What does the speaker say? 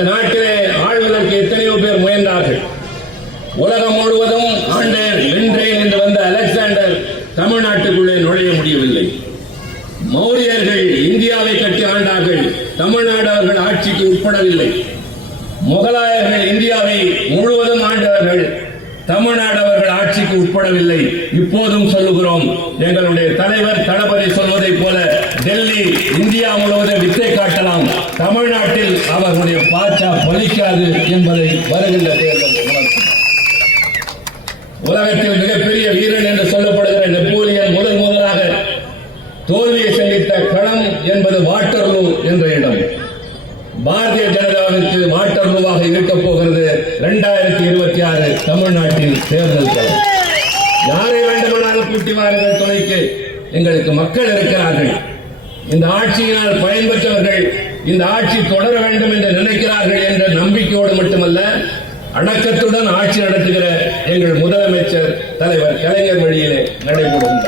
இந்த நாட்டிலே ஆழ்வதற்கு எத்தனையோ பேர் முயன்றார்கள். உலகம் முழுவதும் ஆண்டேன் வென்றேன் என்று வந்த அலெக்சாண்டர் தமிழ்நாட்டுக்குள்ளே நுழைய முடியவில்லை. மௌரியர்கள் இந்தியாவை கட்டி ஆண்டார்கள். தமிழ்நாடு அவர்கள் ஆட்சிக்கு உட்படவில்லை. முகலாயர்கள் இந்தியாவை முழுவதும் ஆண்டவர்கள். தமிழ்நாடு அவர்கள் ஆட்சிக்கு உட்படவில்லை. இப்போதும் சொல்லுகிறோம், எங்களுடைய தலைவர் தளபதி சொல்வதைப் போல டெல்லி இந்தியா முழுவதும் வித்தை காட்டலாம், தமிழ்நாட்டில் அவர்களுடைய பாச்சா பலிக்காது என்பதை வருகின்ற தேர்தல் உணர்த்தும். உலகத்தில் மிகப்பெரிய வீரன் என்று சொல்லப்படுகிற நெப்போலியன் முதலாக தோல்வியை சந்தித்த களம் என்பது வாட்டர்லூ என்ற இடம். பாரதிய ஜனதாவிற்கு வாட்டர்லூவாக இருக்கப் போகிறது 2026 தமிழ்நாட்டில் தேர்தல் களம். யாரை வேண்டுமானாலும் கூட்டி வாருங்கள் துணைக்கு, எங்களுக்கு மக்கள் இருக்கிறார்கள். இந்த ஆட்சியினால் பயன்பெற்றவர்கள் இந்த ஆட்சி தொடர வேண்டும் என்று நினைக்கிறார்கள் என்ற நம்பிக்கையோடு மட்டுமல்ல, அடக்கத்துடன் ஆட்சி நடத்துகிற எங்கள் முதலமைச்சர் தலைவர் கலைஞர் வழியிலே நடைபெறும்.